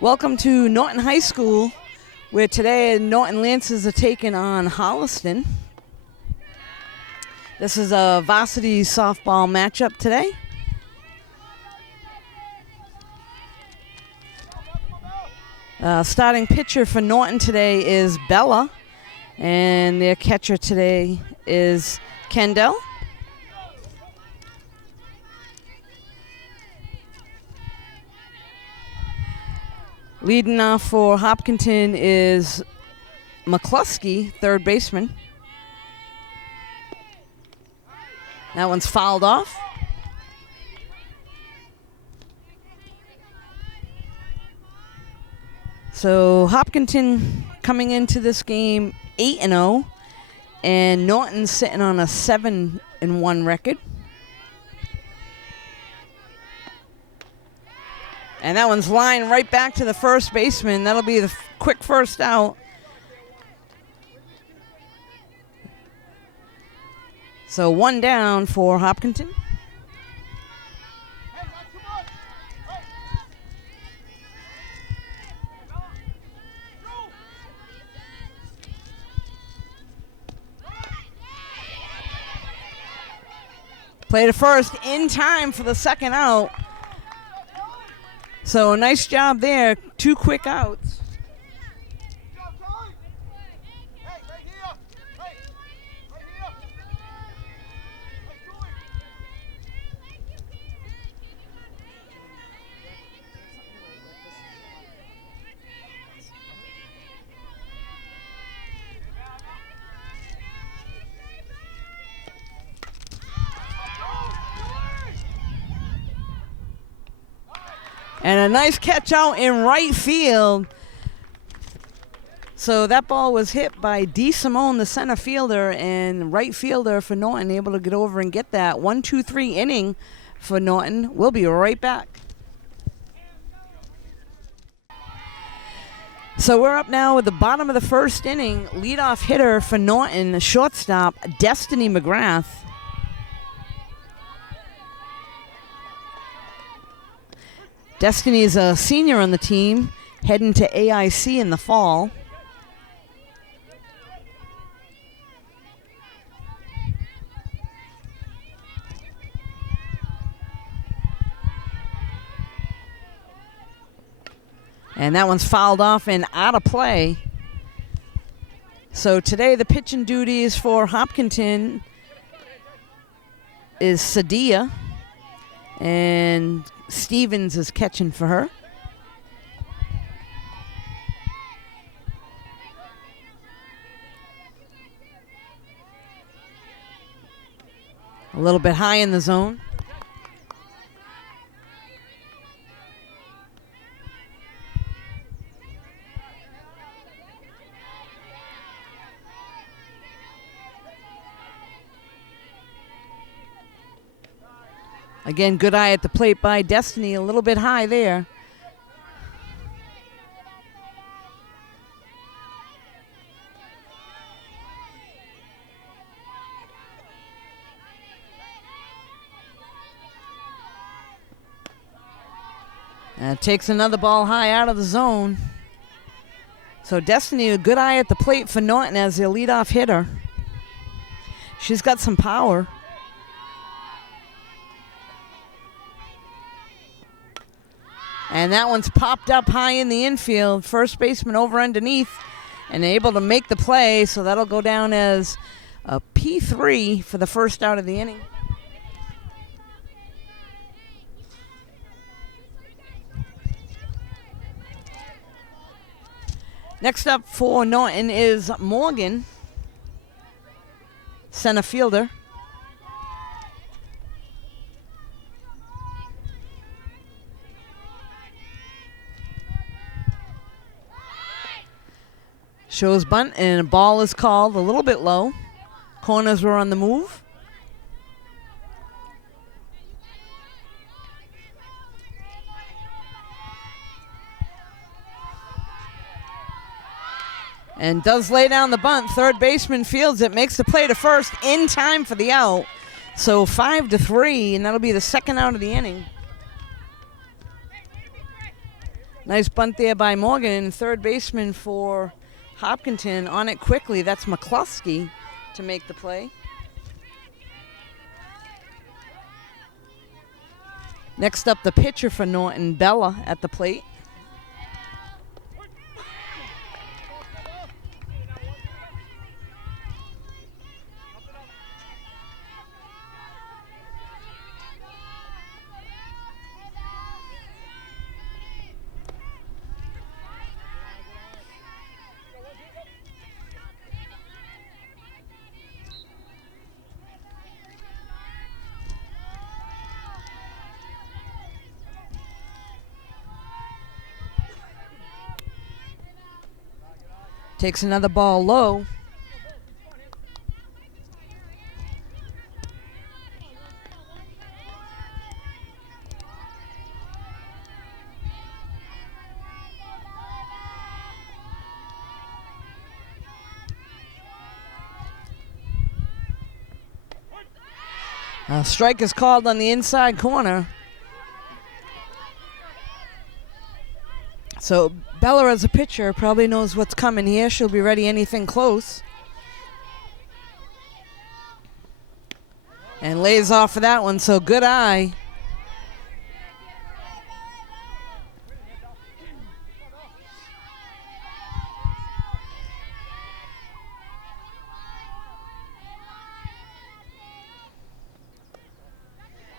Welcome to Norton High School, where today Norton Lancers are taking on Holliston. This is a varsity softball matchup today. Starting pitcher for Norton today is Bella, and their catcher today is Kendall. Leading off for Hopkinton is McCluskey, third baseman. That one's fouled off. So Hopkinton coming into this game 8-0, and Norton's sitting on a 7-1 record. And that one's lined right back to the first baseman. That'll be the quick first out. So one down for Hopkinton. Play to first in time for the second out. So a nice job there, 2 quick outs. And a nice catch out in right field. So that ball was hit by D. Simone, the center fielder, and right fielder for Norton, able to get over and get that. 1-2-3 inning for Norton. We'll be right back. So we're up now with the bottom of the first inning. Leadoff hitter for Norton, the shortstop, Destiny McGrath. Destiny is a senior on the team, heading to AIC in the fall. And that one's fouled off and out of play. So today the pitching duties for Hopkinton is Sadia, and Stevens is catching for her. A little bit high in the zone. Again, good eye at the plate by Destiny, a little bit high there. Takes another ball high out of the zone. So Destiny, a good eye at the plate for Norton as their leadoff hitter. She's got some power. And that one's popped up high in the infield. First baseman over underneath and able to make the play. So that'll go down as a P3 for the first out of the inning. Next up for Norton is Morgan, center fielder. Shows bunt, and a ball is called a little bit low. Corners were on the move. And does lay down the bunt. Third baseman fields it, makes the play to first in time for the out. So 5-3, and that'll be the second out of the inning. Nice bunt there by Morgan. Third baseman for Hopkinton on it quickly. That's McCluskey to make the play. Next up, the pitcher for Norton, Bella, at the plate. Takes another ball low. A strike is called on the inside corner. So Bella, as a pitcher, probably knows what's coming here. She'll be ready anything close. And lays off for that one, so good eye.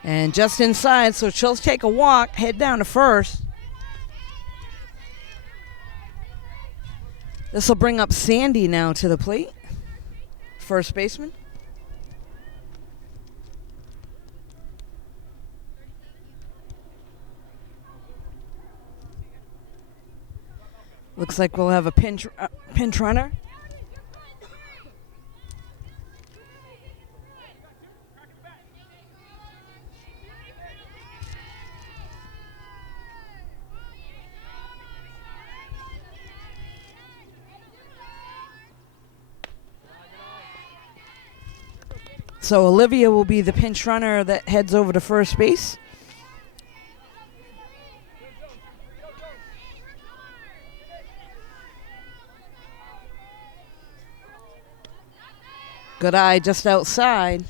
And just inside, so she'll take a walk, head down to first. This will bring up Sandy now to the plate, first baseman. Looks like we'll have a pinch runner. So Olivia will be the pinch runner that heads over to first base. Good eye just outside.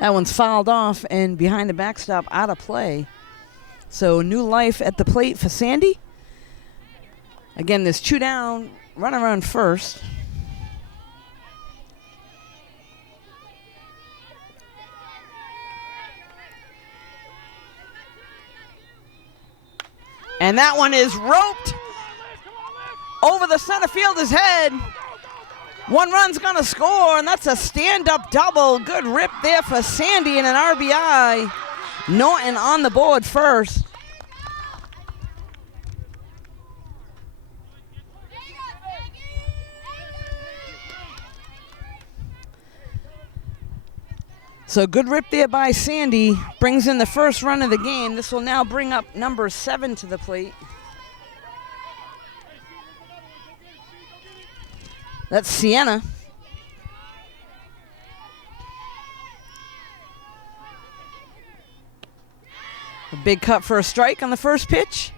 That one's fouled off and behind the backstop, out of play. So new life at the plate for Sandy. Again, there's two down, run around first. And that one is roped over the center fielder's head. One run's going to score, and that's a stand-up double. Good rip there for Sandy and an RBI. Norton on the board first. So good rip there by Sandy. Brings in the first run of the game. This will now bring up number 7 to the plate. That's Sienna. A big cut for a strike on the first pitch.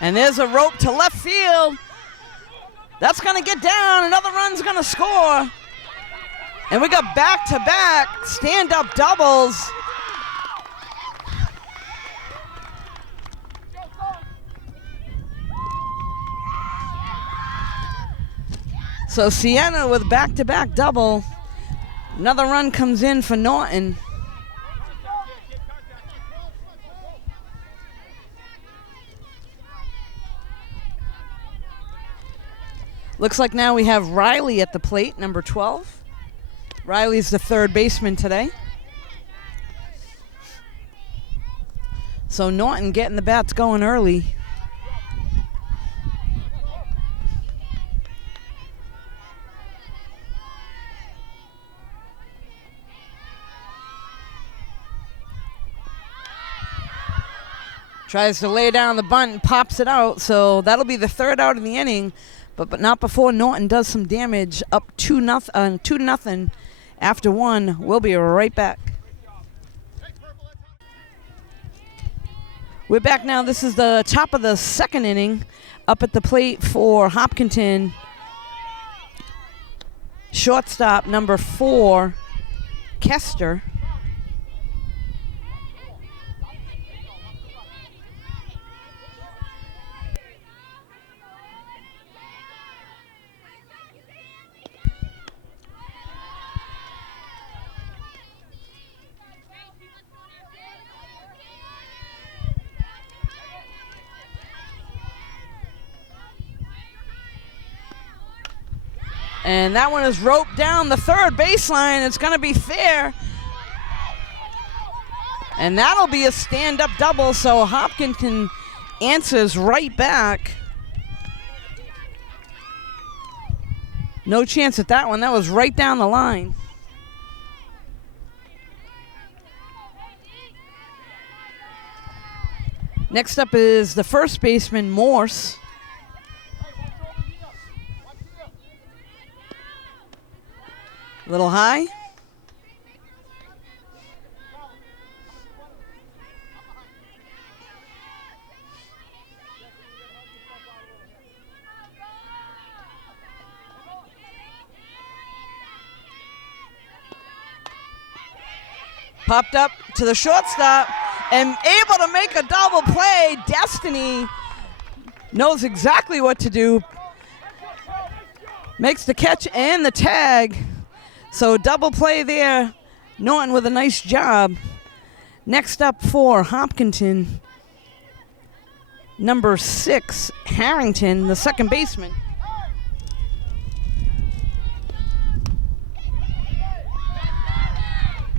And there's a rope to left field. That's going to get down. Another run's going to score. And we got back-to-back stand-up doubles. So Sienna with back-to-back double. Another run comes in for Norton. Looks like now we have Riley at the plate, number 12. Riley's the third baseman today. So Norton getting the bats going early. Tries to lay down the bunt and pops it out, so that'll be the third out of the inning, but not before Norton does some damage. Up 2-0 after one. We'll be right back. We're back now. This is the top of the second inning. Up at the plate for Hopkinton, shortstop number 4, Kester. And that one is roped down the third baseline. It's going to be fair. And that'll be a stand-up double, so Hopkinton answers right back. No chance at that one. That was right down the line. Next up is the first baseman, Morse. A little high. Popped up to the shortstop and able to make a double play. Destiny knows exactly what to do. Makes the catch and the tag. So double play there. Norton with a nice job. Next up for Hopkinton, number 6, Harrington, the second baseman.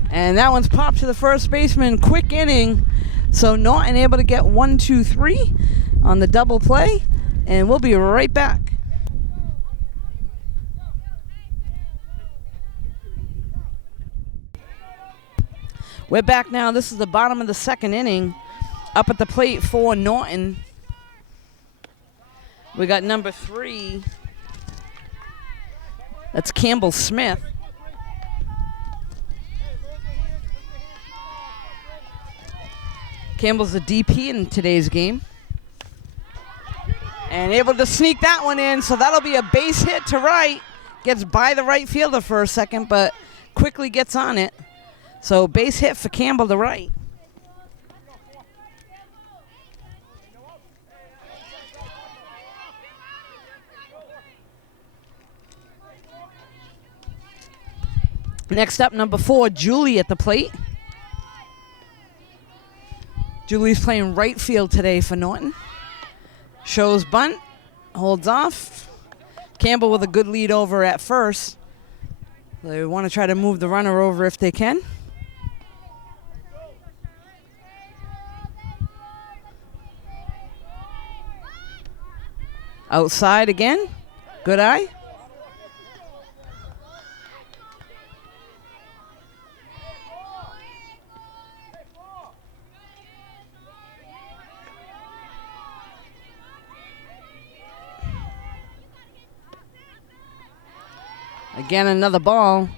And that one's popped to the first baseman. Quick inning. So Norton able to get 1, 2, 3 on the double play. And we'll be right back. We're back now. This is the bottom of the second inning. Up at the plate for Norton, we got number 3. That's Campbell Smith. Campbell's the DP in today's game. And able to sneak that one in, so that'll be a base hit to right. Gets by the right fielder for a second, but quickly gets on it. So base hit for Campbell to right. Next up, number 4, Julie at the plate. Julie's playing right field today for Norton. Shows bunt, holds off. Campbell with a good lead over at first. They want to try to move the runner over if they can. Outside again. Good eye. Again, another ball.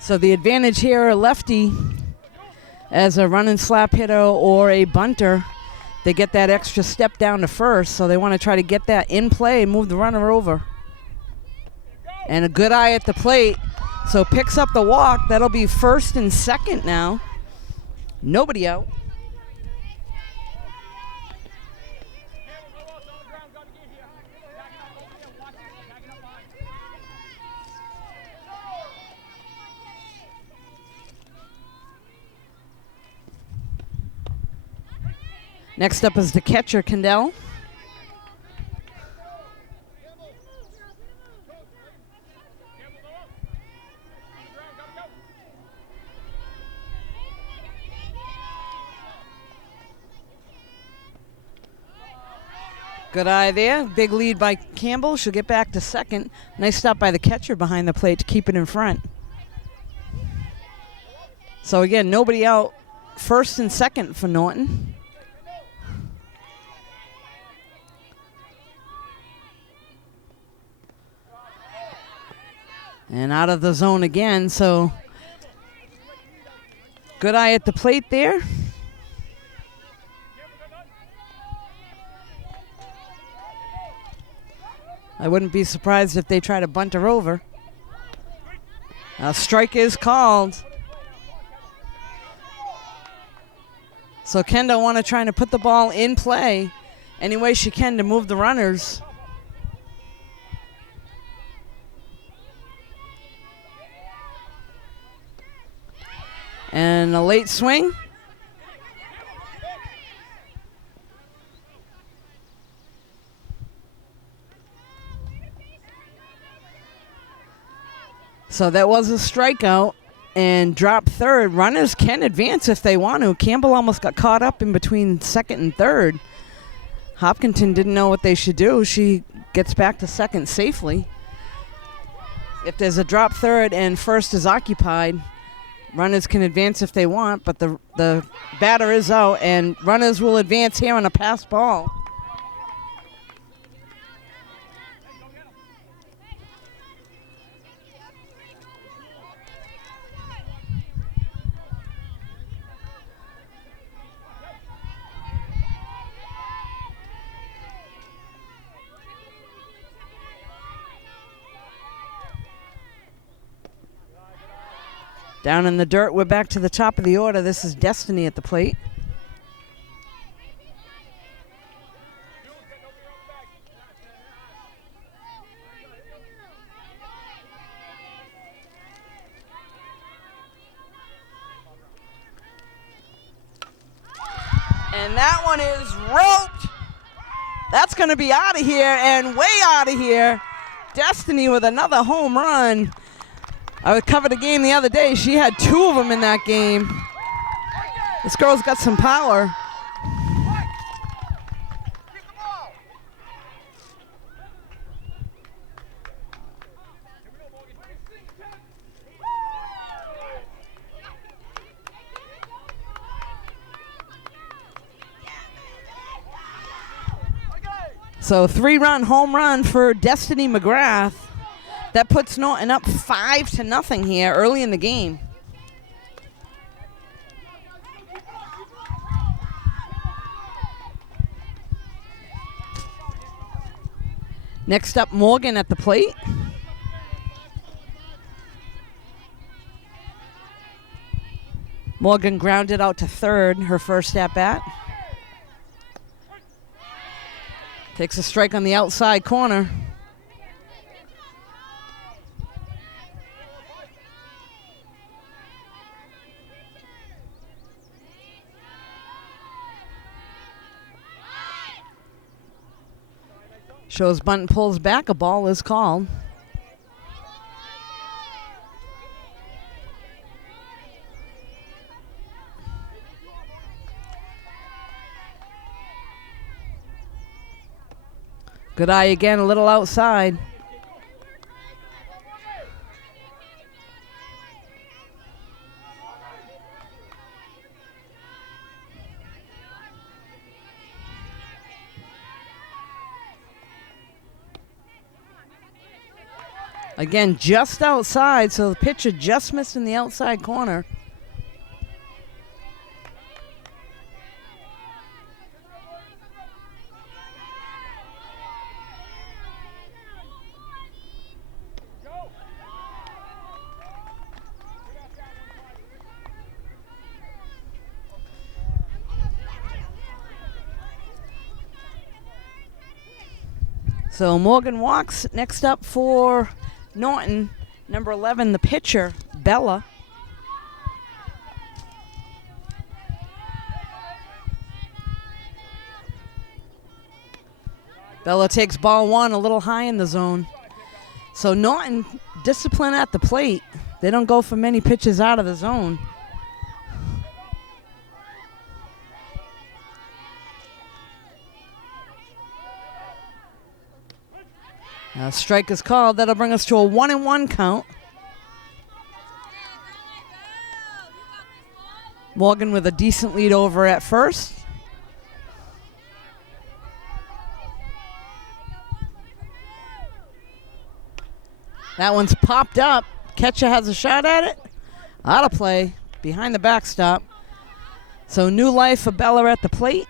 So the advantage here, lefty, as a running slap hitter or a bunter, they get that extra step down to first, so they want to try to get that in play and move the runner over. And a good eye at the plate, so picks up the walk. That'll be first and second now. Nobody out. Next up is the catcher, Kendall. Good eye there. Big lead by Campbell. She'll get back to second. Nice stop by the catcher behind the plate to keep it in front. So again, nobody out. First and second for Norton. And out of the zone again, so good eye at the plate there. I wouldn't be surprised if they try to bunt her over. A strike is called. So Kendall want to try to put the ball in play any way she can to move the runners. And a late swing. So that was a strikeout and drop third. Runners can advance if they want to. Campbell almost got caught up in between second and third. Hopkinton didn't know what they should do. She gets back to second safely. If there's a drop third and first is occupied, runners can advance if they want, but the batter is out, and runners will advance here on a pass ball. Down in the dirt, we're back to the top of the order. This is Destiny at the plate. And that one is roped. That's going to be out of here and way out of here. Destiny with another home run. I covered a game the other day. She had 2 of them in that game. This girl's got some power. So 3-run home run for Destiny McGrath. That puts Norton up 5-0 here early in the game. Next up, Morgan at the plate. Morgan grounded out to third, her first at-bat. Takes a strike on the outside corner. Shows bunt pulls back, a ball is called. Good eye again, a little outside. Again, just outside, so the pitcher just missed in the outside corner. So Morgan walks. Next up for Norton, number 11, the pitcher, Bella. Bella takes ball 1 a little high in the zone. So Norton, discipline at the plate. They don't go for many pitches out of the zone. A strike is called. That'll bring us to a 1-1 count. Morgan with a decent lead over at first. That one's popped up. Catcher has a shot at it. Out of play. Behind the backstop. So new life for Bella at the plate.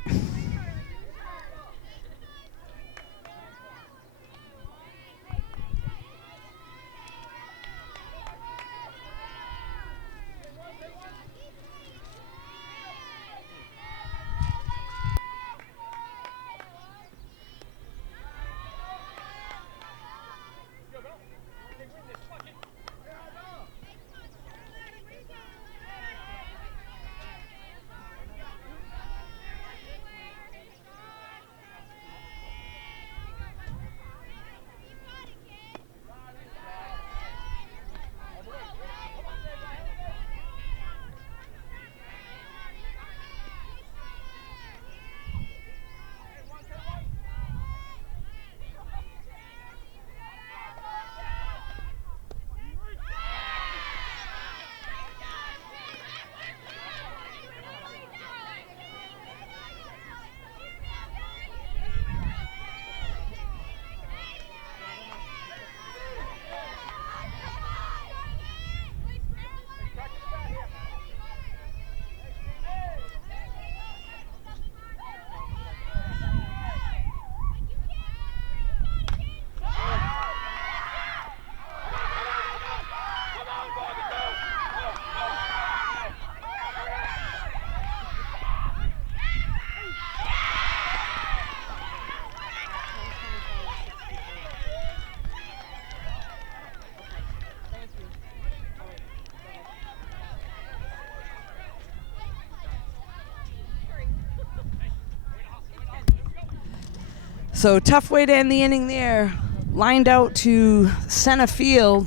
So tough way to end the inning there. Lined out to center field.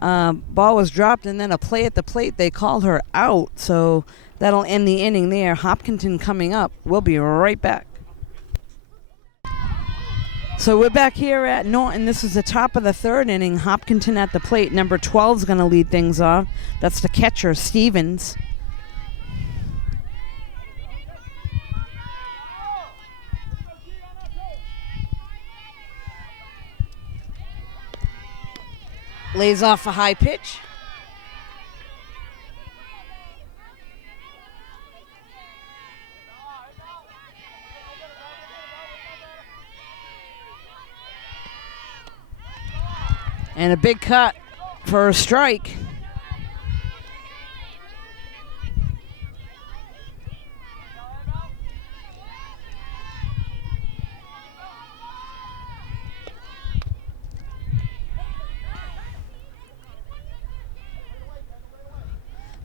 Ball was dropped and then a play at the plate. They called her out. So that'll end the inning there. Hopkinton coming up. We'll be right back. So we're back here at Norton. This is the top of the third inning. Hopkinton at the plate. Number 12 is going to lead things off. That's the catcher, Stevens. Lays off a high pitch. And a big cut for a strike.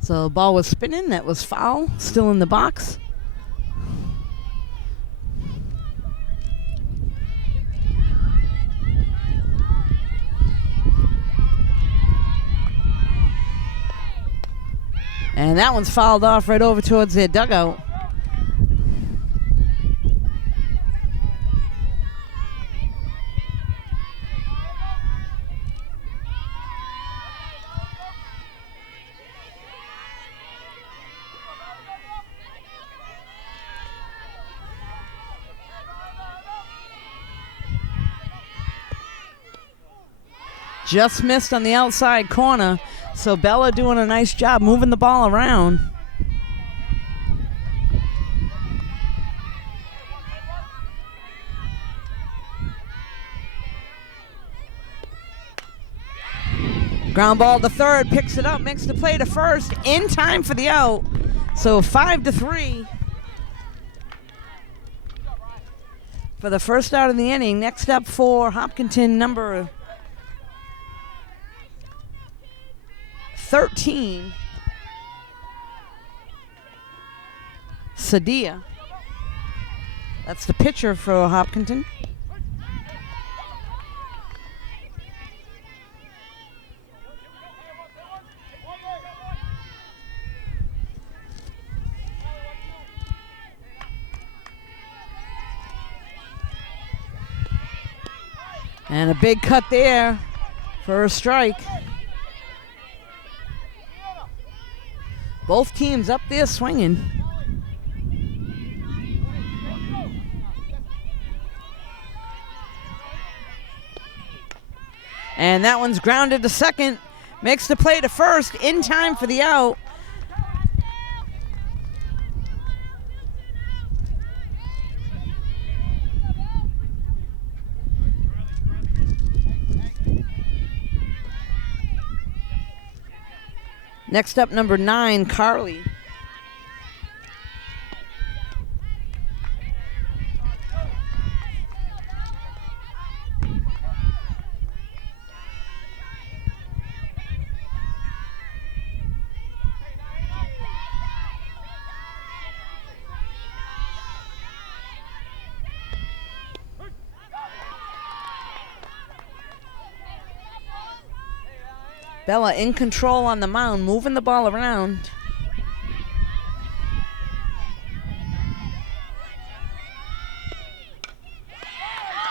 So the ball was spinning. That was foul. Still in the box. And that one's fouled off right over towards their dugout. Just missed on the outside corner. So Bella doing a nice job moving the ball around. Ground ball to third, picks it up, makes the play to first, in time for the out. So 5-3 for the first out of the inning. Next up for Hopkinton, number 13, Sadia. That's the pitcher for Hopkinton. And a big cut there for a strike. Both teams up there swinging. And that one's grounded to second. Makes the play to first in time for the out. Next up, number 9, Carly. Bella in control on the mound, moving the ball around.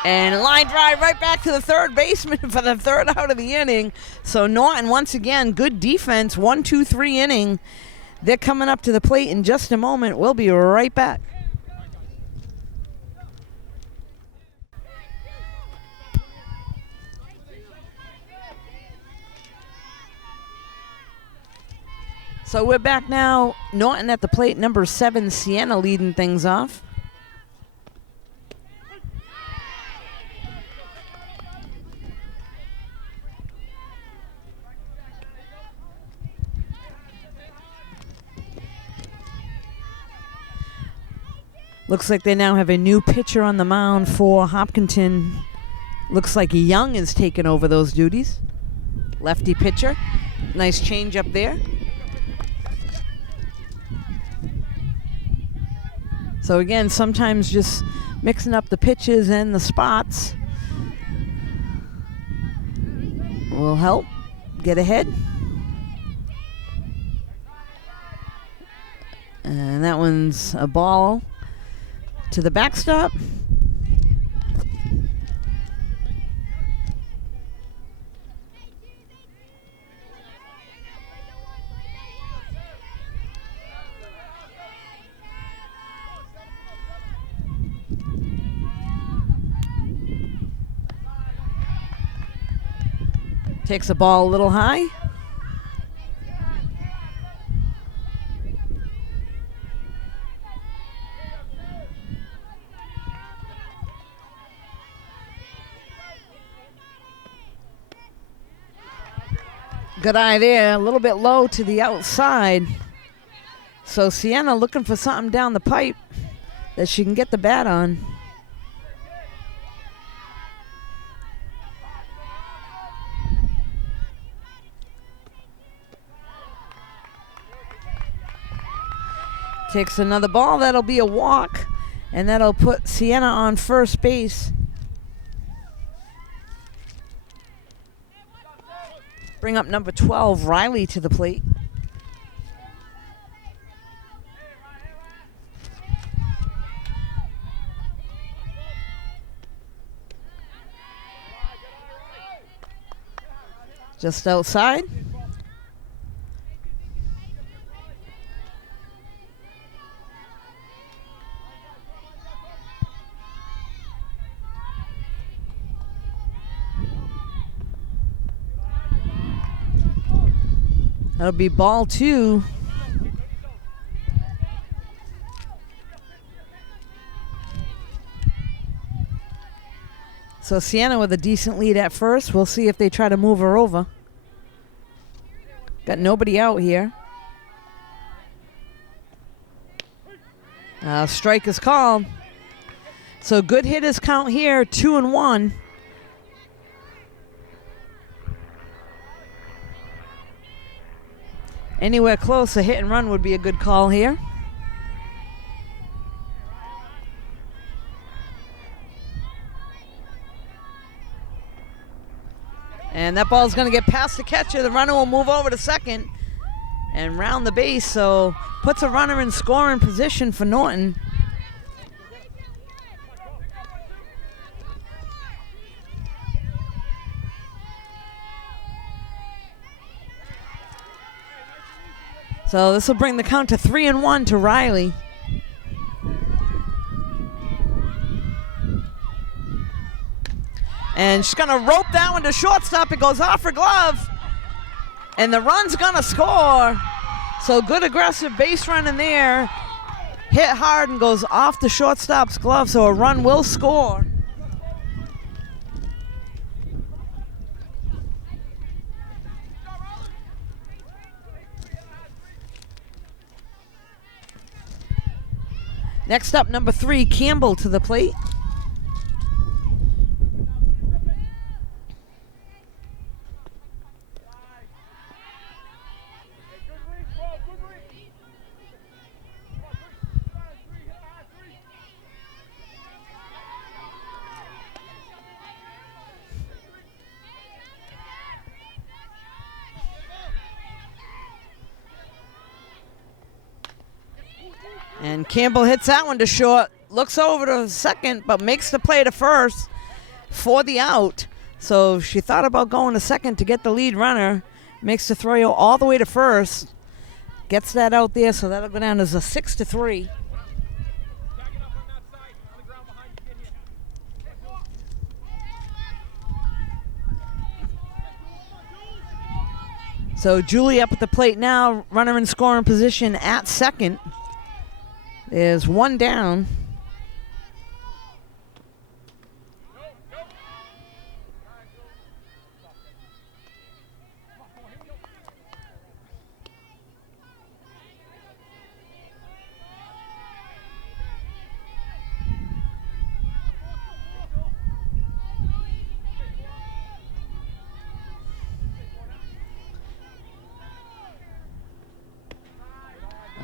And line drive right back to the third baseman for the third out of the inning. So Norton, once again, good defense, 1-2-3 inning. They're coming up to the plate in just a moment. We'll be right back. So we're back now. Norton at the plate, number 7, Sienna leading things off. Looks like they now have a new pitcher on the mound for Hopkinton. Looks like Young is taking over those duties. Lefty pitcher. Nice change up there. So again, sometimes just mixing up the pitches and the spots will help get ahead. And that one's a ball to the backstop. Takes the ball a little high. Good eye there, a little bit low to the outside. So Sienna looking for something down the pipe that she can get the bat on. Takes another ball, that'll be a walk, and that'll put Sienna on first base. Bring up number 12, Riley, to the plate. Just outside. That'll be ball 2. So Sienna with a decent lead at first. We'll see if they try to move her over. Got nobody out here. Strike is called. So good hitters count here, 2-1. Anywhere close, a hit and run would be a good call here. And that ball's going to get past the catcher. The runner will move over to second and round the base, so puts a runner in scoring position for Norton. So this will bring the count to 3-1 to Riley. And she's going to rope that one to shortstop. It goes off her glove. And the run's going to score. So good aggressive base run in there. Hit hard and goes off the shortstop's glove. So a run will score. Next up, number 3, Campbell to the plate. And Campbell hits that one to short, looks over to second, but makes the play to first for the out. So she thought about going to second to get the lead runner, makes the throw all the way to first, gets that out there, so that'll go down as a 6-3. So Julie up at the plate now, runner in scoring position at second. There's one down.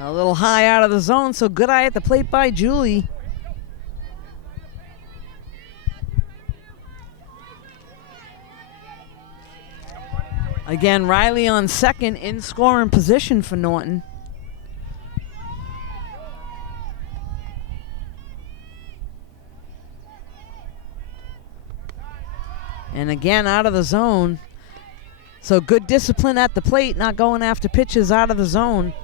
A little high out of the zone, so good eye at the plate by Julie. Again, Riley on second in scoring position for Norton. And again, out of the zone. So good discipline at the plate, not going after pitches out of the zone.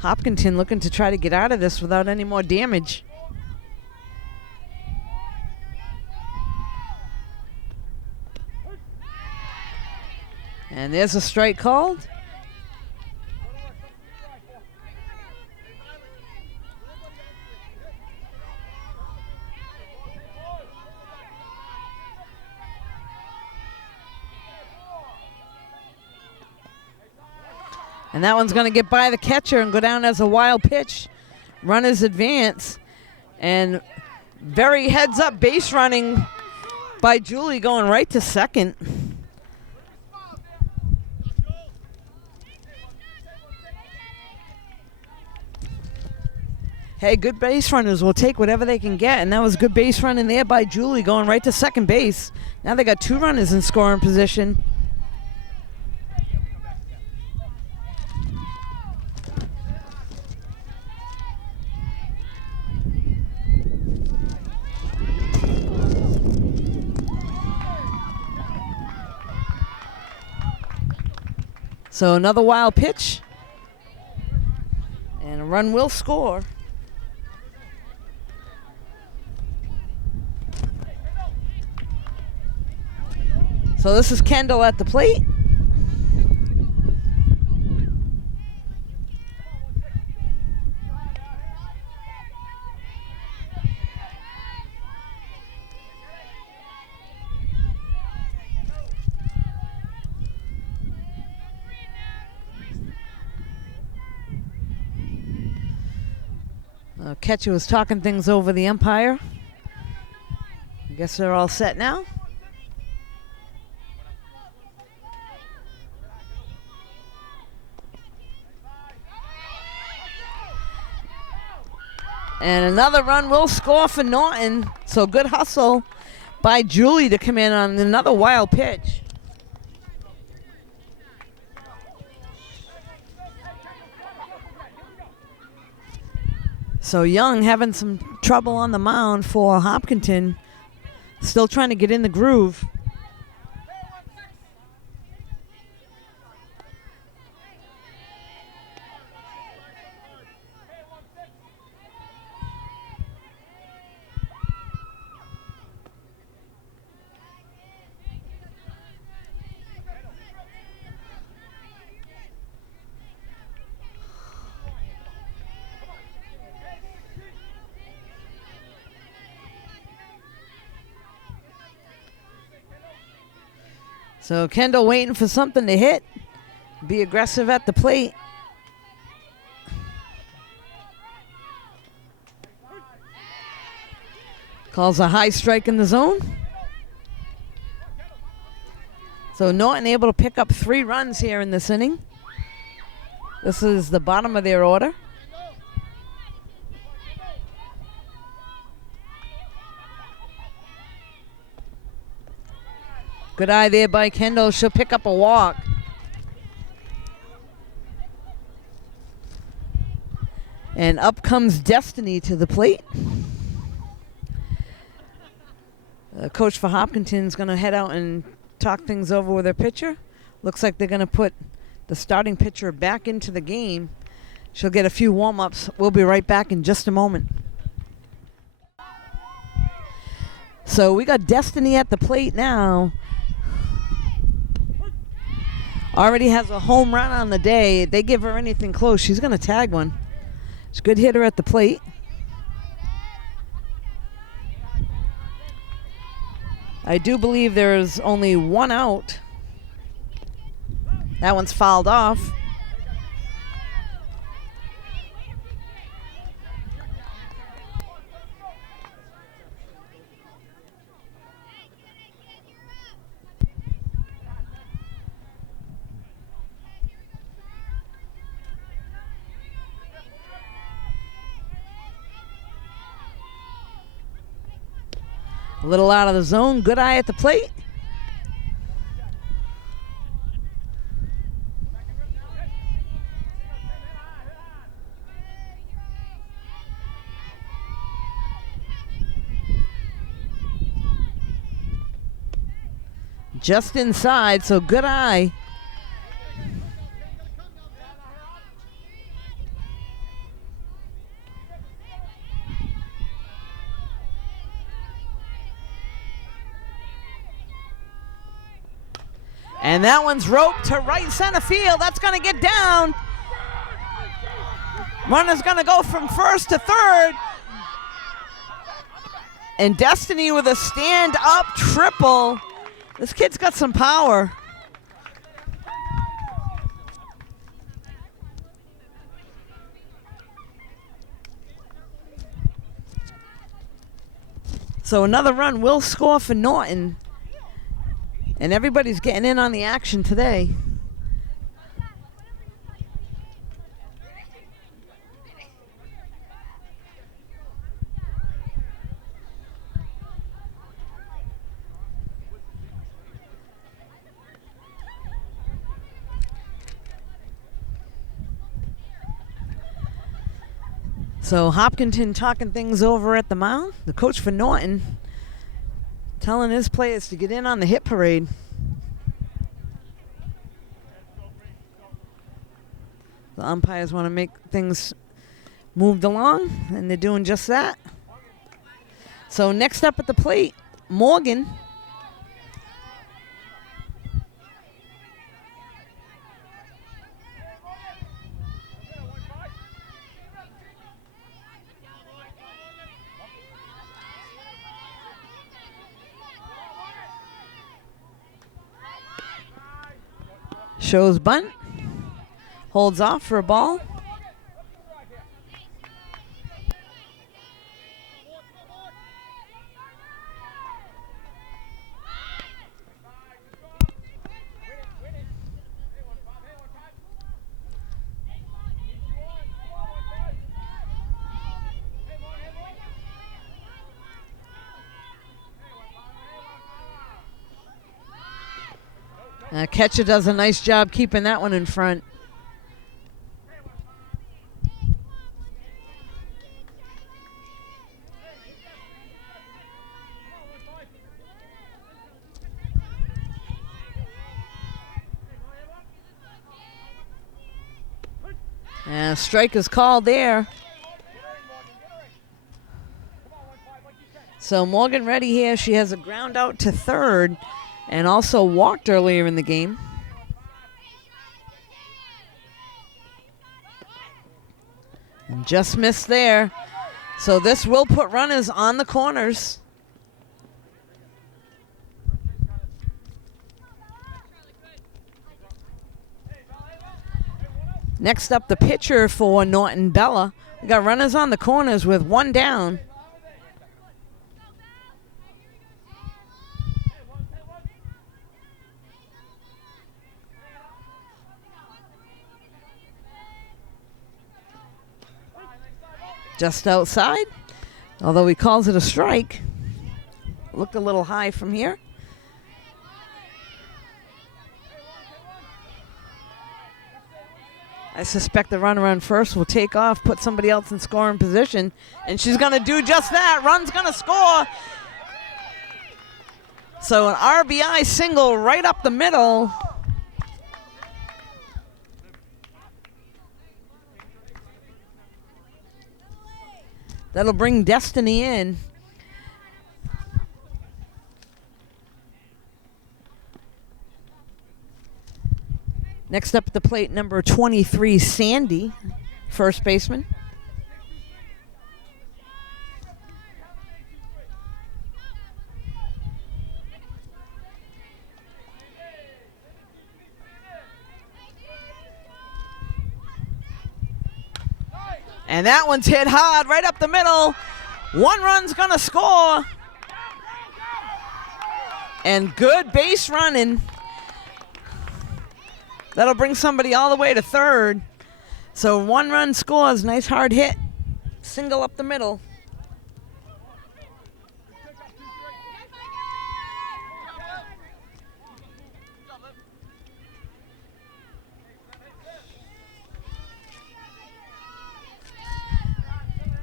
Hopkinton looking to try to get out of this without any more damage. And there's a strike called. And that one's going to get by the catcher and go down as a wild pitch. Runners advance. And very heads up base running by Julie going right to second. Hey, good base runners will take whatever they can get. And that was good base running there by Julie going right to second base. Now they got 2 runners in scoring position. So another wild pitch. And a run will score. So this is Kendall at the plate. Catcher was talking things over the umpire. I guess they're all set now. And another run will score for Norton. So good hustle by Julie to come in on another wild pitch. So Young having some trouble on the mound for Hopkinton. Still trying to get in the groove. So Kendall waiting for something to hit. Be aggressive at the plate. Calls a high strike in the zone. So Norton able to pick up 3 runs here in this inning. This is the bottom of their order. Good eye there by Kendall. She'll pick up a walk. And up comes Destiny to the plate. Coach for Hopkinton is going to head out and talk things over with her pitcher. Looks like they're going to put the starting pitcher back into the game. She'll get a few warm-ups. We'll be right back in just a moment. So we got Destiny at the plate now. Already has a home run on the day. They give her anything close, she's going to tag one. She's a good hitter at the plate. I do believe there's only 1 out. That one's fouled off. A little out of the zone. Good eye at the plate. Just inside, so good eye. And that one's roped to right center field. That's going to get down. Runner's going to go from first to third. And Destiny with a stand-up triple. This kid's got some power. So another run will score for Norton. And everybody's getting in on the action today. So Hopkinton talking things over at the mound. The coach for Norton telling his players to get in on the hit parade. The umpires want to make things moved along, and they're doing just that. So next up at the plate, Morgan. Shows bunt. Holds off for a ball. Catcher does a nice job keeping that one in front. Strike is called there. So Morgan ready here. She has a ground out to third and also walked earlier in the game. And just missed there. So this will put runners on the corners. Next up, the pitcher for Norton, Bella. We got runners on the corners with one down. Just outside, although he calls it a strike. Looked a little high from here. I suspect the runner on first will take off, put somebody else in scoring position, and she's going to do just that. Run's going to score. So an RBI single right up the middle. That'll bring Destiny in. Next up at the plate, number 23, Sandy, first baseman. And that one's hit hard right up the middle. One run's going to score. And good base running. That'll bring somebody all the way to third. So one run scores. Nice hard hit. Single up the middle.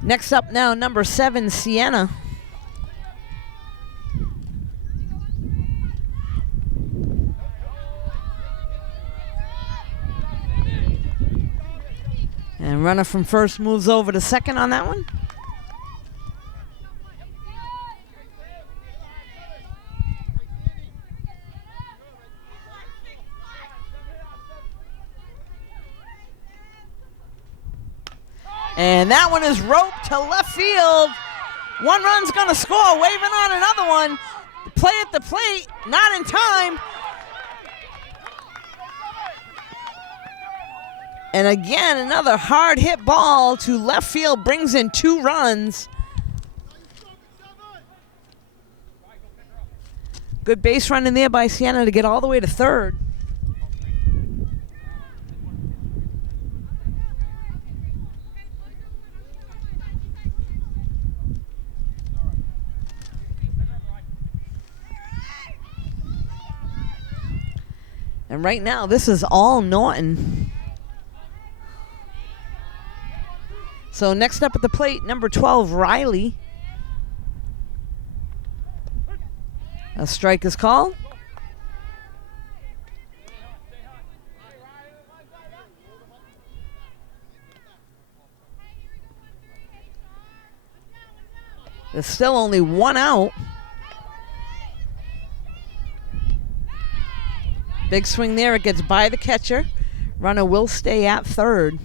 Next up now, number 7, Sienna. And runner from first moves over to second on that one. And that one is roped to left field. One run's going to score, waving on another one. Play at the plate, not in time. And again, another hard hit ball to left field brings in 2 runs. Good base run in there by Sienna to get all the way to third. And right now, this is all Norton. So next up at the plate, number 12, Riley. A strike is called. There's still only 1 out. Big swing there. It gets by the catcher. Runner will stay at third.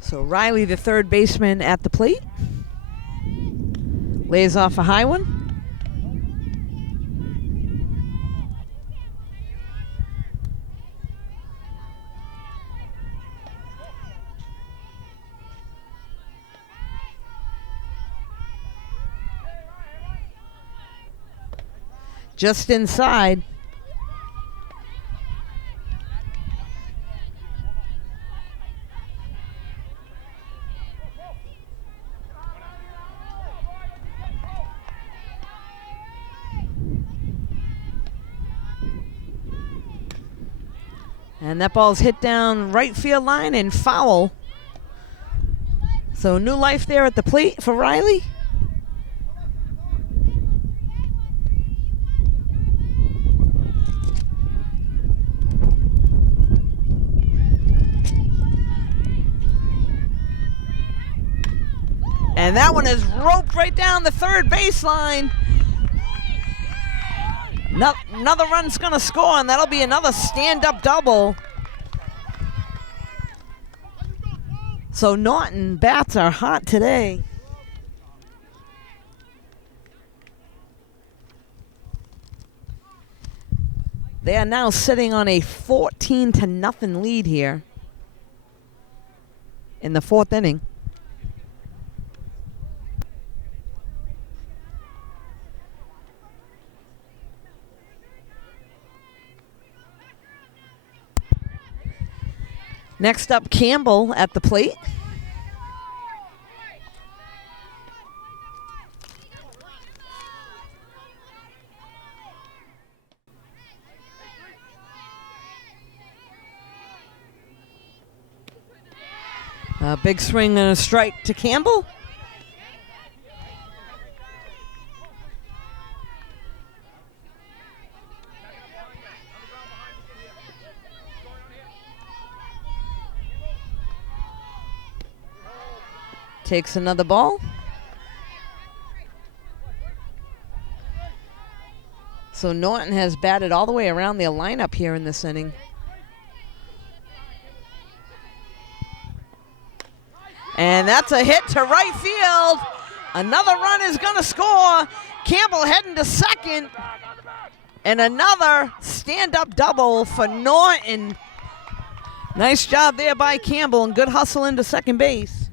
So Riley, the third baseman at the plate, lays off a high one. Just inside. And that ball's hit down right field line and foul. So new life there at the plate for Riley. And that one is roped right down the third baseline. Another run's going to score, and that'll be another stand-up double. So Norton bats are hot today. They are now sitting on a 14-0 lead here in the 4th inning. Next up, Campbell at the plate. A big swing and a strike to Campbell. Takes another ball. So Norton has batted all the way around their lineup here in this inning. And that's a hit to right field. Another run is going to score. Campbell heading to second. And another stand-up double for Norton. Nice job there by Campbell and good hustle into second base.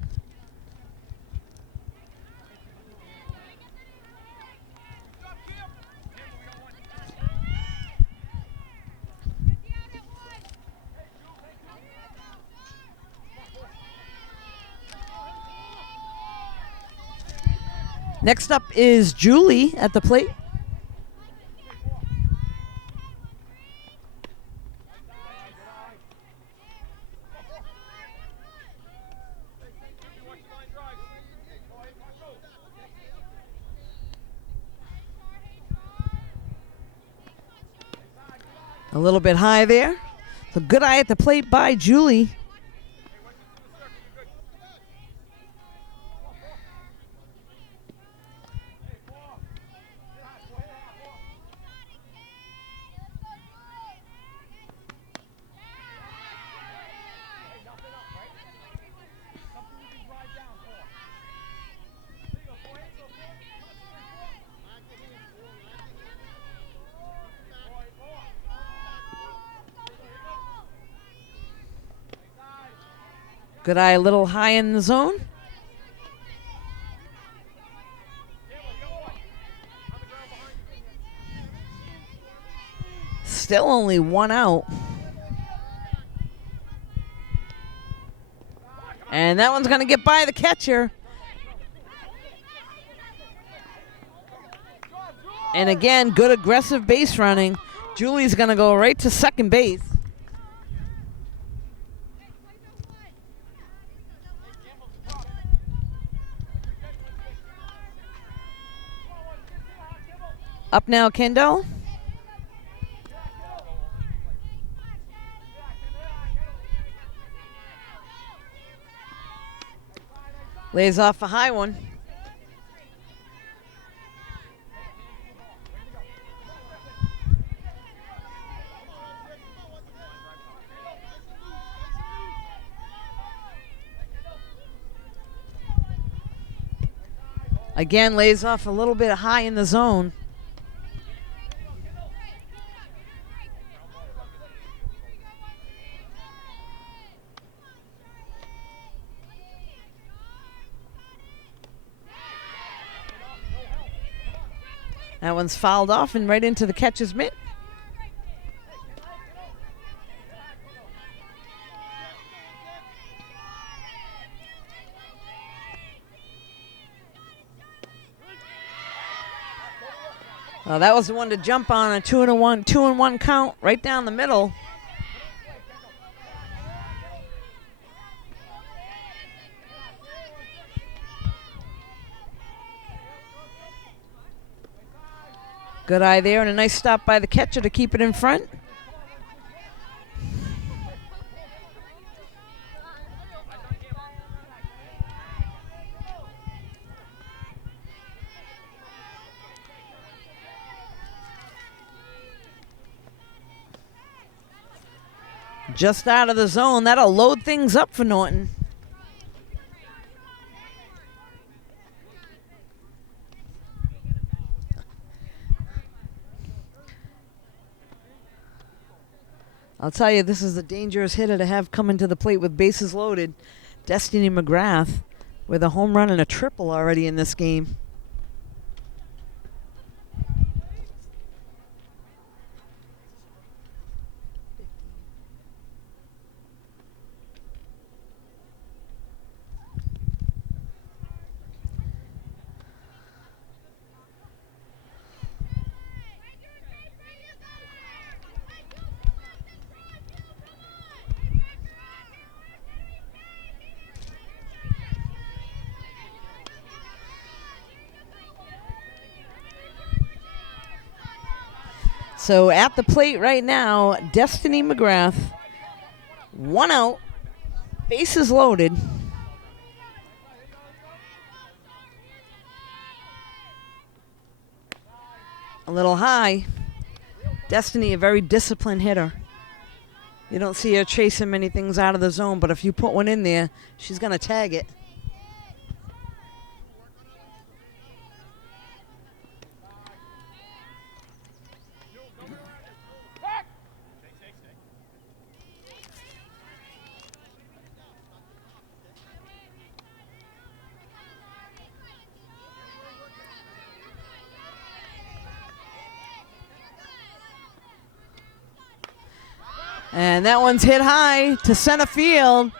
Next up is Julie at the plate. A little bit high there. So good eye at the plate by Julie. Good eye a little high in the zone. Still only one out. And that one's going to get by the catcher. And again, good aggressive base running. Julie's going to go right to second base. Up now, Kendall. Lays off a high one. Again, lays off a little bit high in the zone. That one's fouled off and right into the catcher's mitt. Well, that was the one to jump on a 2-1 count right down the middle. Good eye there and a nice stop by the catcher to keep it in front. Just out of the zone. That'll load things up for Norton. I'll tell you, this is a dangerous hitter to have coming to the plate with bases loaded. Destiny McGrath with a home run and a triple already in this game. So at the plate right now, Destiny McGrath, 1 out, bases loaded. A little high. Destiny, a very disciplined hitter. You don't see her chasing many things out of the zone, but if you put one in there, she's going to tag it. And that one's hit high to center field.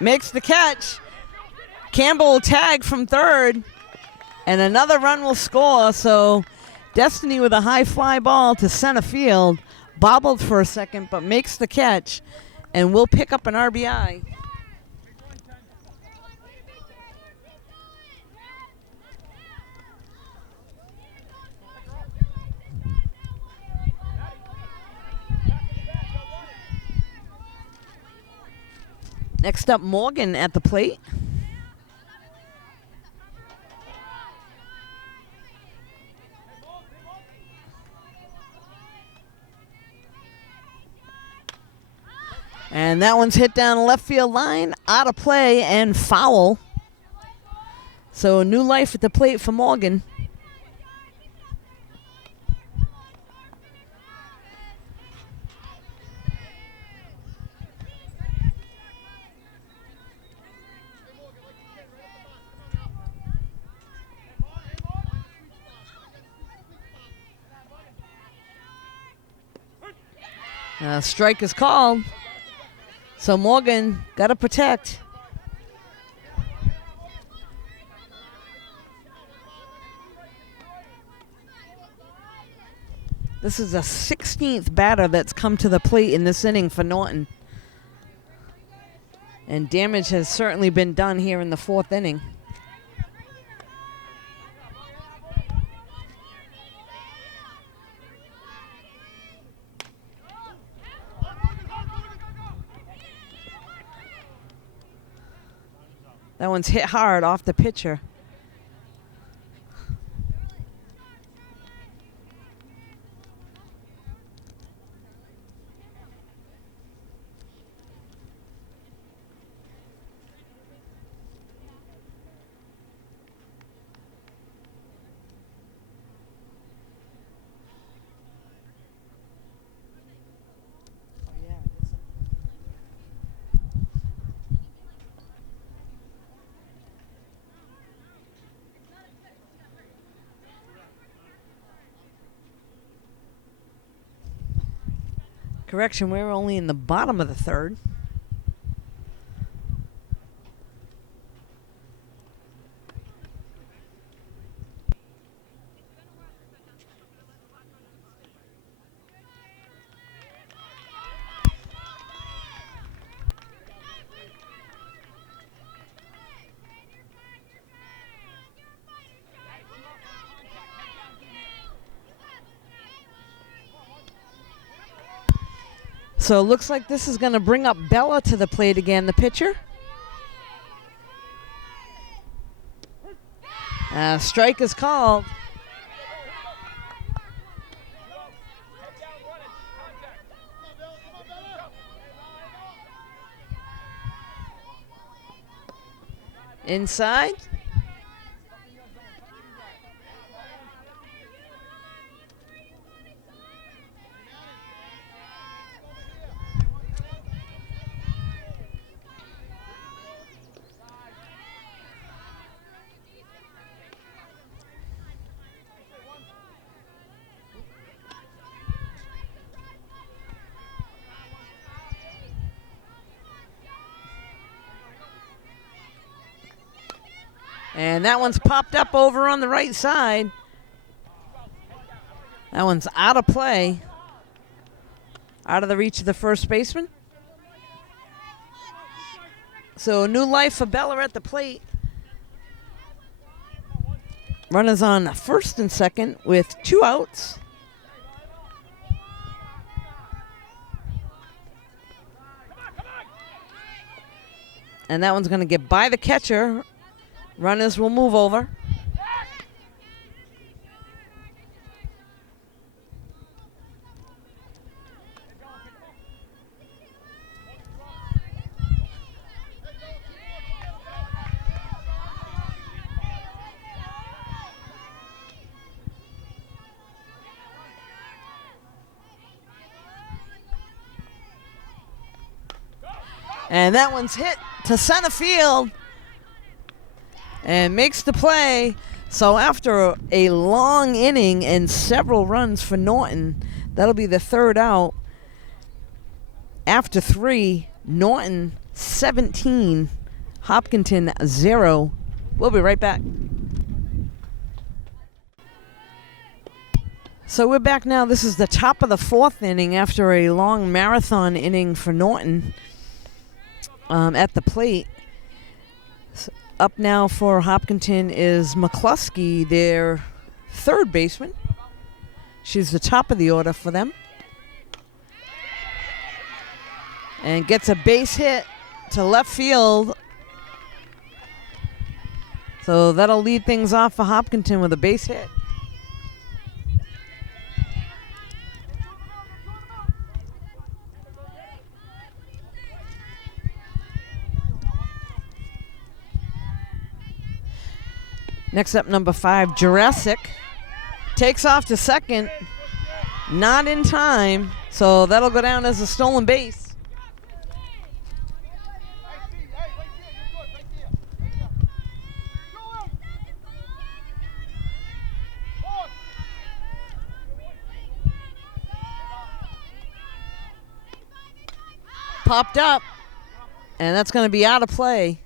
Makes the catch. Campbell will tag from third. And another run will score. So Destiny with a high fly ball to center field. Bobbled for a second, but makes the catch. And will pick up an RBI. Next up, Morgan at the plate. And that one's hit down the left field line, out of play and foul. So new life at the plate for Morgan. Strike is called. So Morgan got to protect. This is the 16th batter that's come to the plate in this inning for Norton. And damage has certainly been done here in the 4th inning. That one's hit hard off the pitcher. Correction, we're only in the bottom of the 3rd. So it looks like this is going to bring up Bella to the plate again, the pitcher. Strike is called. Inside. And that one's popped up over on the right side. That one's out of play. Out of the reach of the first baseman. So new life for Bella at the plate. Runners on first and second with 2 outs. And that one's going to get by the catcher. Runners will move over. And that one's hit to center field and makes the play. So after a long inning and several runs for Norton, that'll be the 3rd out. After 3, Norton 17, Hopkinton 0. We'll be right back. So we're back now. This is the top of the 4th inning after a long marathon inning for Norton. At the plate. Up now for Hopkinton is McCluskey, their 3rd baseman. She's the top of the order for them. And gets a base hit to left field. So that'll lead things off for Hopkinton with a base hit. Next up, number 5, Jurassic. Takes off to second. Not in time. So that'll go down as a stolen base. Popped up. And that's going to be out of play.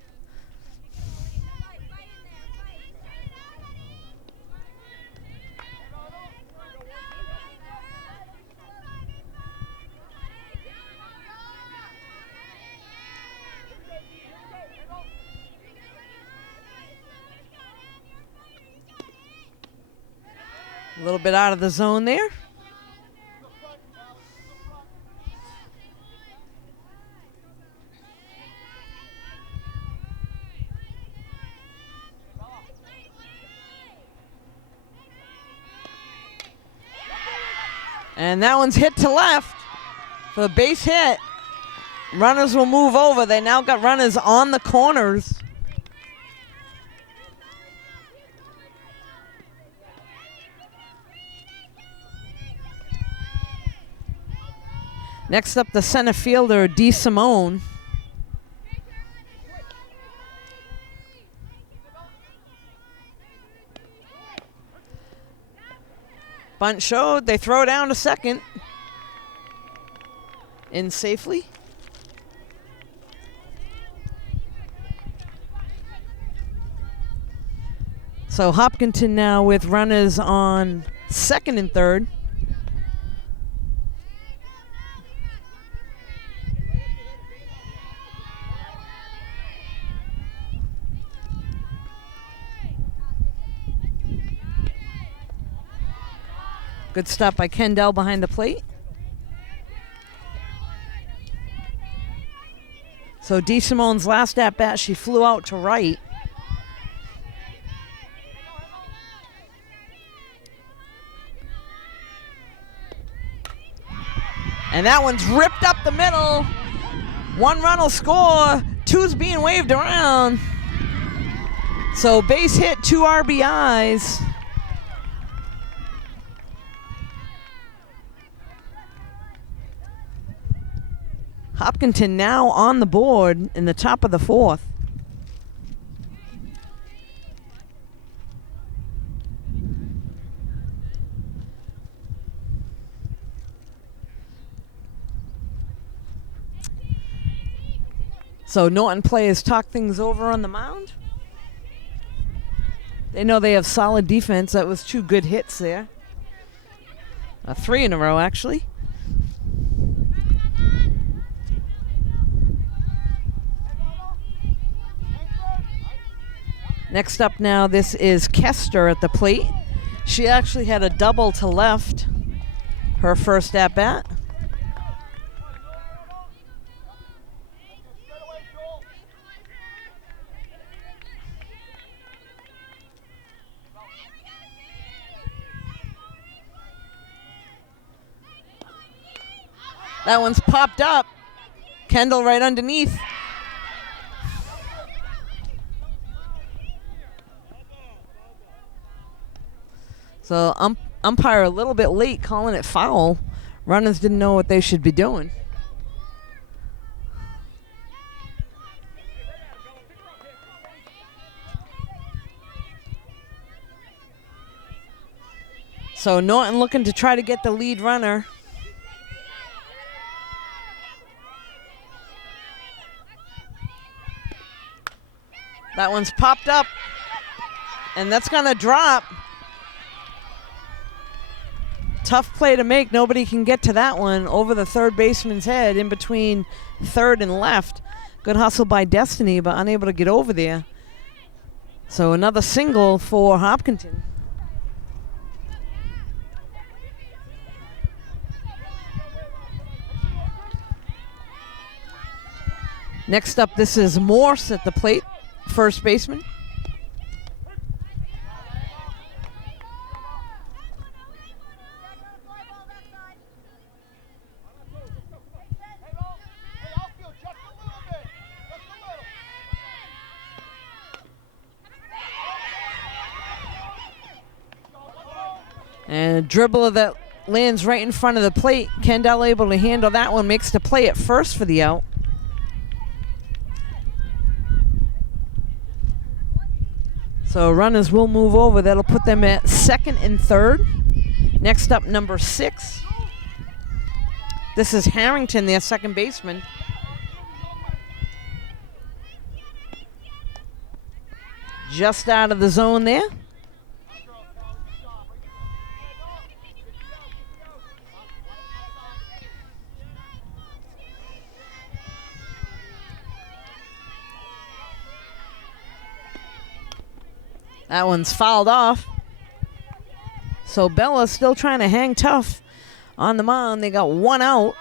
A little bit out of the zone there. And that one's hit to left for the base hit. Runners will move over. They now got runners on the corners. Next up, the center fielder, D. Simone. Bunt showed. They throw down to second. In safely. So Hopkinton now with runners on second and third. Good stop by Kendall behind the plate. So D. Simone's last at bat, she flew out to right. And that one's ripped up the middle. 1 run will score. 2's being waved around. So base hit, 2 RBIs. Hopkinton now on the board in the top of the 4th. So Norton players talk things over on the mound. They know they have solid defense. That was 2 good hits there. 3 in a row, actually. Next up now, this is Kester at the plate. She actually had a double to left her first at-bat. That one's popped up. Kendall right underneath. So umpire a little bit late calling it foul. Runners didn't know what they should be doing. So Norton looking to try to get the lead runner. That one's popped up, and that's gonna drop. Tough play to make. Nobody can get to that one over the third baseman's head in between third and left. Good hustle by Destiny, but unable to get over there. So another single for Hopkinton. Next up, this is Morse at the plate, first baseman. And a dribbler that lands right in front of the plate. Kendall able to handle that one, makes the play at first for the out. So runners will move over. That'll put them at second and third. Next up, number 6. This is Harrington, their second baseman. Just out of the zone there. That one's fouled off. So Bella's still trying to hang tough on the mound. They got 1 out.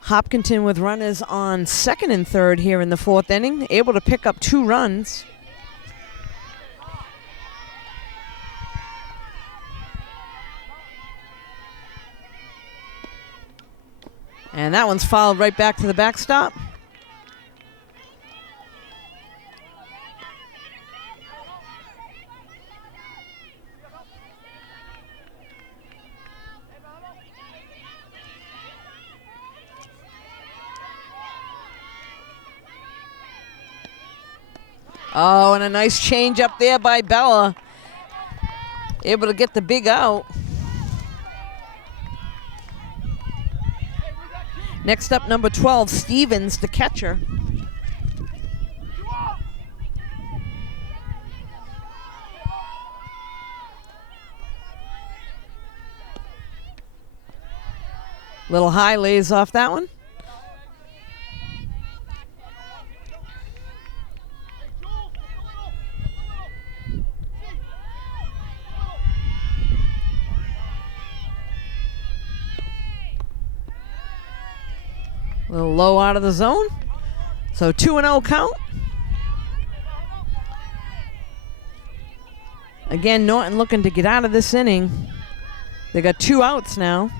Hopkinton with runners on second and third here in the 4th inning, able to pick up 2 runs. And that one's fouled right back to the backstop. Oh, and a nice change up there by Bella. Able to get the big out. Next up, number 12, Stevens, the catcher. Little high lays off that one. A little low out of the zone. So 2-0 count. Again, Norton looking to get out of this inning. They got 2 outs now.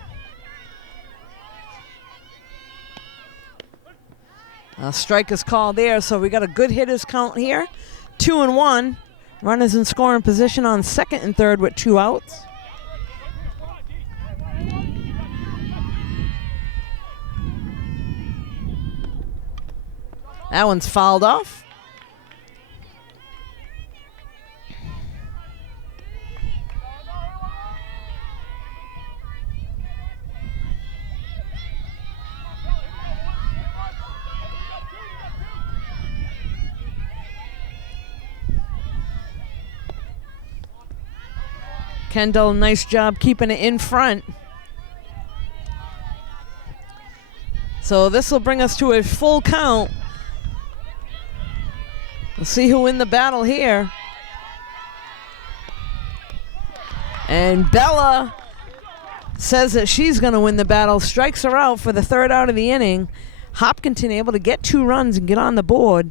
A strike is called there, so we got a good hitters count here. 2-1. Runners in scoring position on second and third with 2 outs. That one's fouled off. Kendall, nice job keeping it in front. So this will bring us to a full count. We'll see who win the battle here. And Bella says that she's going to win the battle, strikes her out for the third out of the inning. Hopkinton able to get 2 runs and get on the board.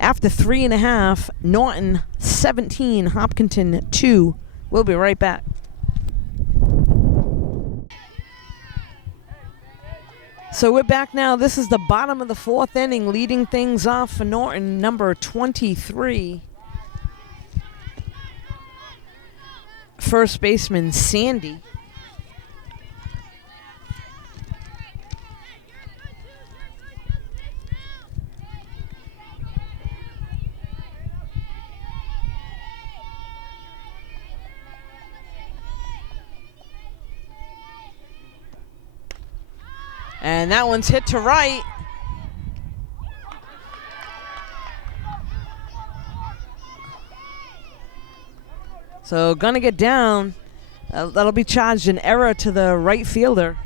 After 3.5, Norton 17, Hopkinton 2. We'll be right back. So we're back now. This is the bottom of the 4th inning, leading things off for Norton, number 23. First baseman, Sandy. And that one's hit to right. So gonna get down. That'll be charged an error to the right fielder.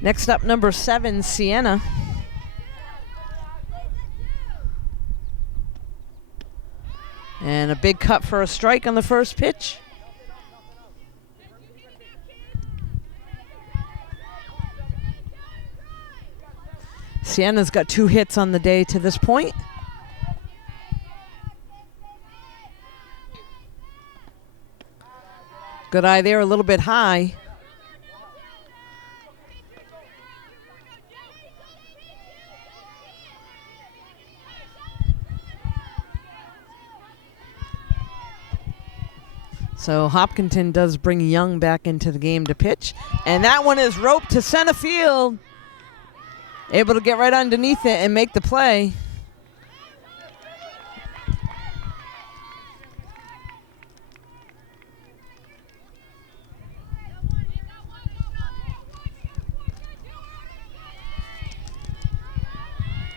Next up, number 7, Sienna. And a big cut for a strike on the first pitch. Sienna's got 2 hits on the day to this point. Good eye there, a little bit high. So Hopkinton does bring Young back into the game to pitch. And that one is roped to center field. Able to get right underneath it and make the play.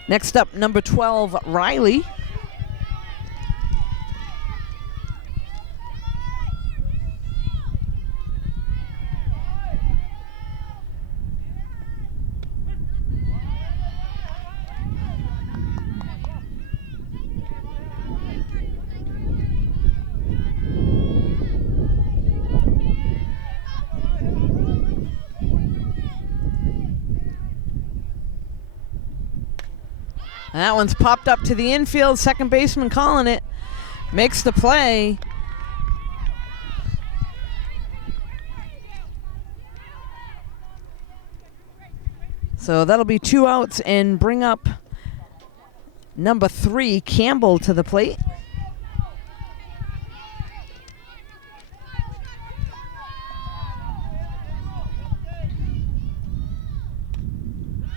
Next up, number 12, Riley. And that one's popped up to the infield. Second baseman calling it. Makes the play. So that'll be 2 outs and bring up number 3, Campbell, to the plate.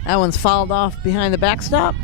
That one's fouled off behind the backstop.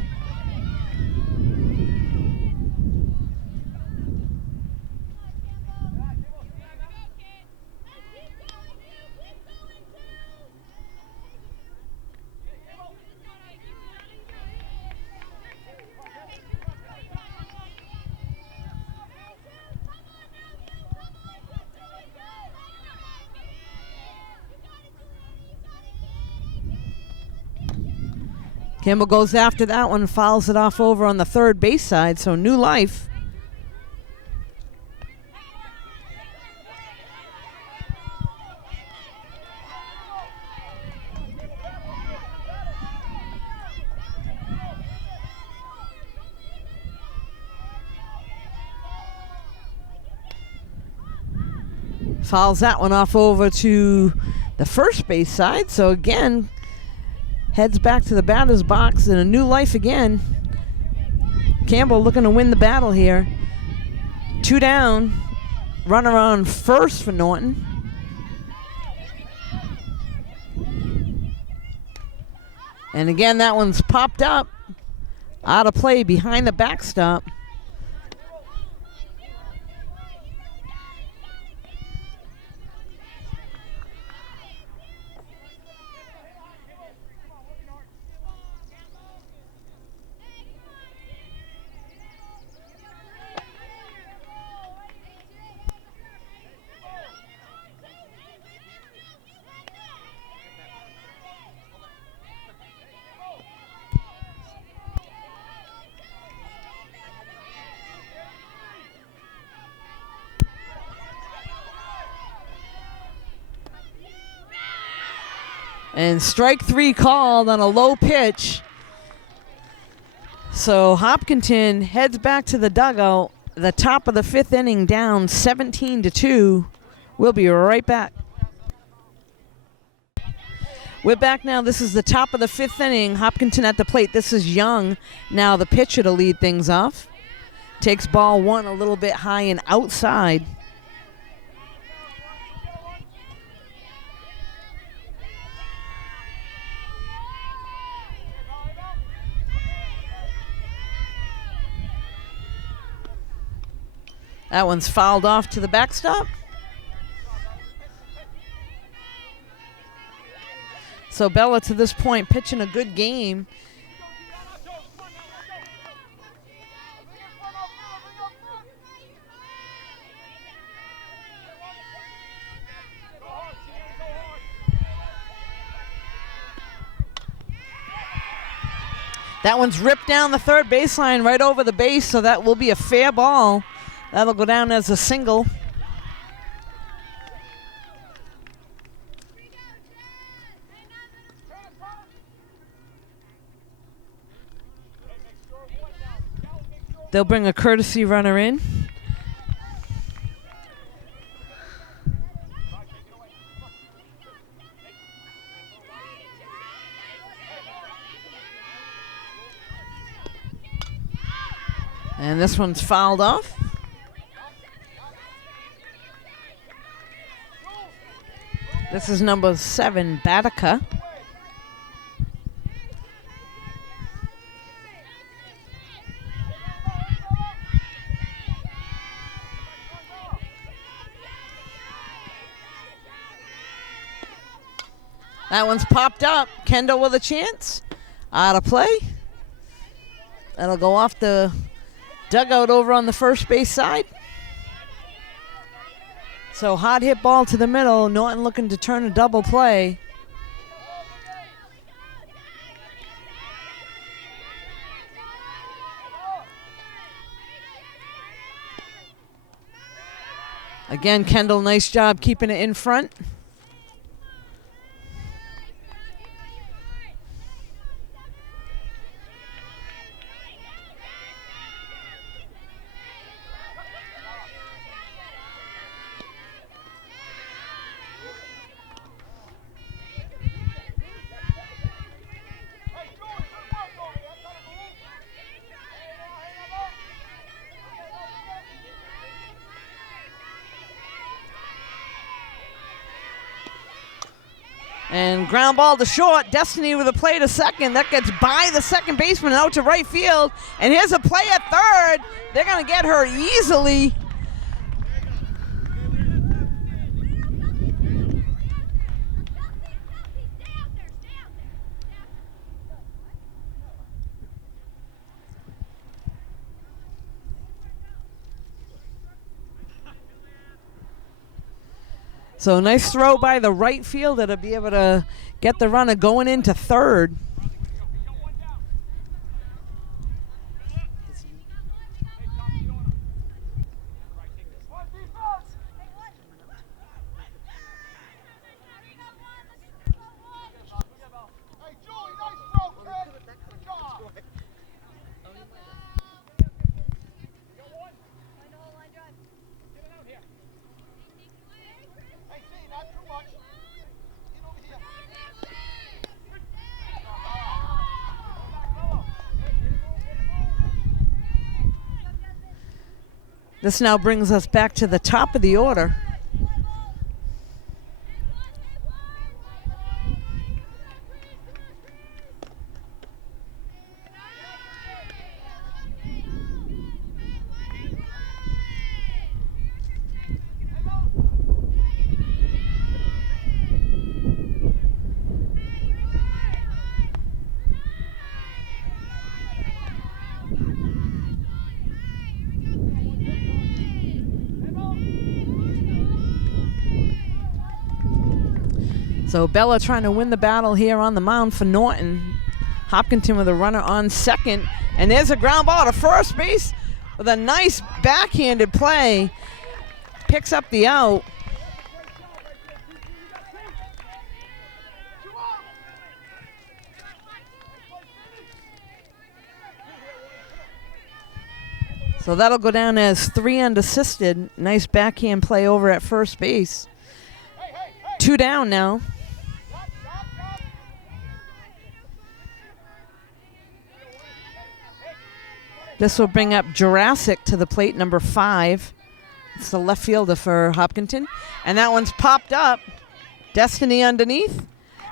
Campbell goes after that one, fouls it off over on the third base side, so new life. Fouls that one off over to the first base side, so again, heads back to the batter's box in a new life again. Campbell looking to win the battle here. 2 down. Runner on first for Norton. And again, that one's popped up. Out of play behind the backstop. And strike 3 called on a low pitch. So Hopkinton heads back to the dugout. The top of the 5th inning, down 17-2. We'll be right back. We're back now. This is the top of the 5th inning. Hopkinton at the plate. This is Young. Now the pitcher to lead things off. Takes ball 1 a little bit high and outside. That one's fouled off to the backstop. So Bella, to this point, pitching a good game. That one's ripped down the third baseline right over the base, so that will be a fair ball. That'll go down as a single. They'll bring a courtesy runner in. And this one's fouled off. This is number 7, Batica. That one's popped up. Kendall with a chance. Out of play. That'll go off the dugout over on the first base side. So hot hit ball to the middle. Norton looking to turn a double play. Again, Kendall, nice job keeping it in front. And ground ball to short. Destiny with a play to second. That gets by the second baseman out to right field. And here's a play at third. They're going to get her easily. So nice throw by the right fielder to be able to get the runner going into third. This now brings us back to the top of the order. So Bella trying to win the battle here on the mound for Norton. Hopkinton with a runner on second. And there's a ground ball to first base with a nice backhanded play. Picks up the out. So that'll go down as 3 unassisted. Nice backhand play over at first base. 2 down now. This will bring up Jurassic to the plate, number 5. It's the left fielder for Hopkinton. And that one's popped up. Destiny underneath.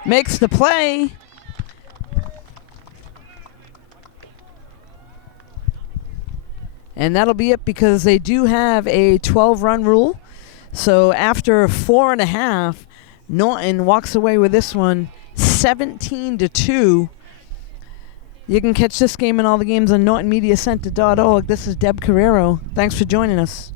Makes the play. And that'll be it because they do have a 12-run rule. So after 4.5, Norton walks away with this one 17-2. You can catch this game and all the games on NortonMediaCenter.org. This is Deb Carrero. Thanks for joining us.